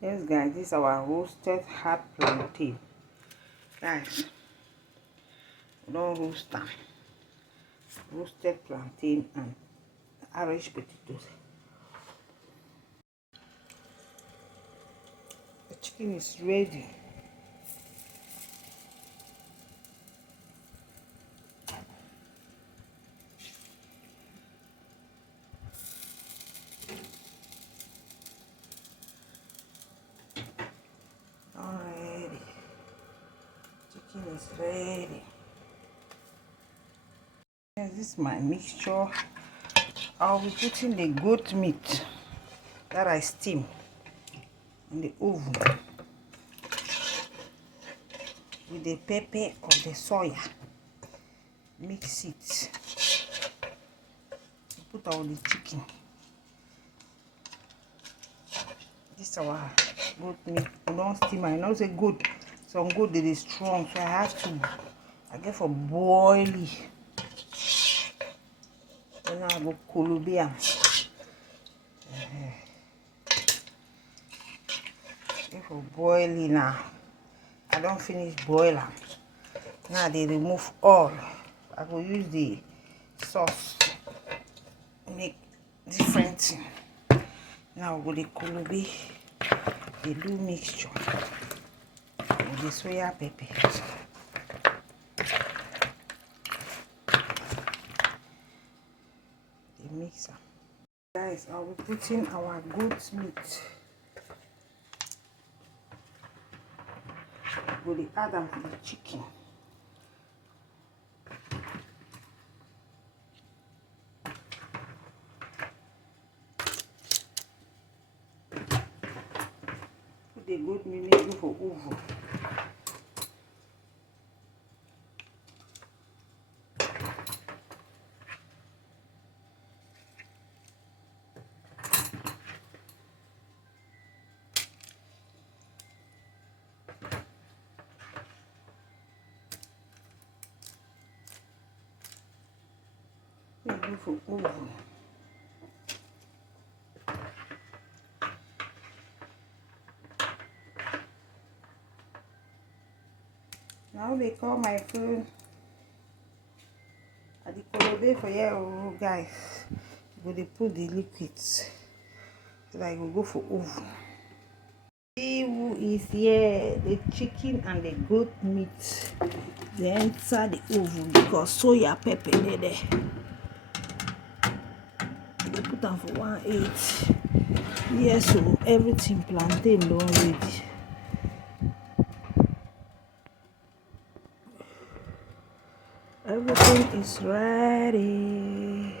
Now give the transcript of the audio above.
Yes guys, this is our roasted hard plantain. Guys, we don't roast them. Roasted plantain and Irish potatoes. The chicken is ready. Already. Chicken is ready. Yes, this is my mixture. I'll be putting the goat meat that I steam in the oven with the pepper or the soya. Mix it. Put all the chicken. This is our goat meat. We don't steam. I know say good. Some goat that is strong, so I have to. I get for boiling. Then I go Colombia. Get for boiling now. I don't finish boiling. Now they remove all. I will use the sauce. Make different thing. Now with the Colombia, the do mixture with the soya pepper. The mixer. Guys, I will put in our goat meat. We'll add them to the chicken. Put the goat meat in for oven. For oven. Now they call my phone at the Colombia for you guys. But they put the liquids so that I will go for oven. See who is here? The chicken and the goat meat. They enter the oven because soya pepper there. They put them for 180. Yes, so everything plantain don't ready. Everything is ready.